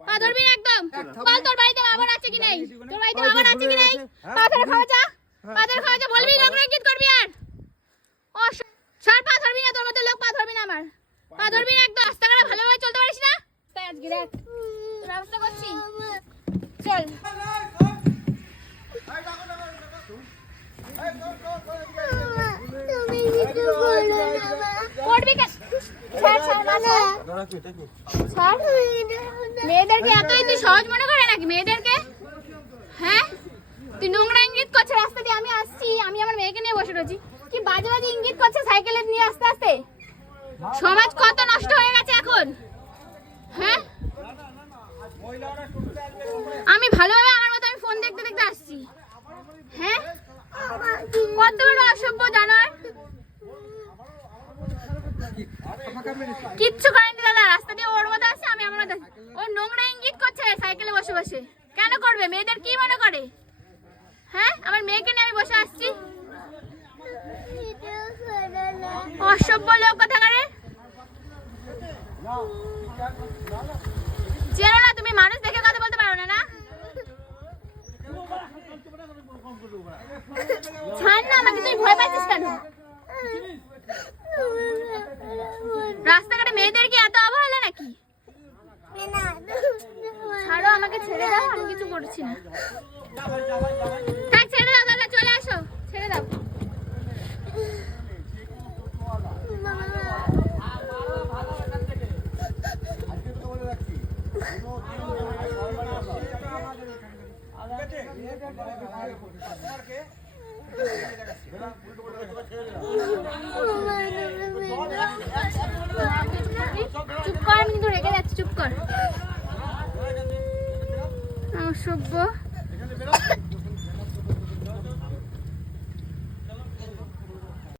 পা ধরবি না একদম। বল তোর বাড়িতে বাবার আছে কি নাই? তোর বাড়িতে বাবার আছে কি নাই? পা ধরে খাওয়া যা, পা ধরে খাওয়া যা। বলবি নোংরা ইঙ্গিত করবি আর। ও সর, পা ধরবি না, তোর মতো লোক পা ধরবি না আমার। পা ধরবি না একদম। রাস্তাঘাটে ভালোভাবে চলতে পারিস না? তাই আজকে দেখ তোর ব্যবস্থা করছি। চল। করবি কেন? মেয়েদেরকে এতই তুই সহজ মনে করে নাকি মেয়েদেরকে? হ্যাঁ, তুই নোংরা ইঙ্গিত করছে রাস্তা দিয়ে। আমি আসছি, আমি আমার মেয়েকে নিয়ে বসে রয়েছি, কি বাজে বাজে ইঙ্গিত করছে সাইকেলে নিয়ে আস্তে আস্তে। সমাজ কত নষ্ট হয়ে গেছে এখন। হ্যাঁ, আমি ভালোভাবে আমার মতো আমি ফোন দেখতে দেখতে আসছি। হ্যাঁ, কত বড় অসভ্য জানোয়ার। কিচ্ছু করেনি দাদা, রাস্তা দিয়ে ওর মতো আসছে, আমি আমার মতো আসছি। ও নোংরা ইঙ্গিত করছে সাইকেলে বসে বসে। কেন করবে? মেয়েদের কি মনে করে? হ্যাঁ, আমার মেয়েকে নিয়ে আমি বসে আসছি। অসভ্য লোক কোথাকারে। চেনো না তুমি? মানুষ দেখে কথা বলতে পারো না? না ছাড় না আমাকে, তুই ভয় পাচ্ছিস কেন? রাস্তাঘাটে মেয়েদের কি এত অবহেলা নাকি? ছাড়ো আমাকে, ছেড়ে দাও, আমি কিছু করছি না। হ্যাঁ ছেড়ে দাও দাদা, চলে আসো, ছেড়ে দাও। চুপ কর, আমি কিন্তু রেগে যাচ্ছি, চুপ কর। অসভ্য।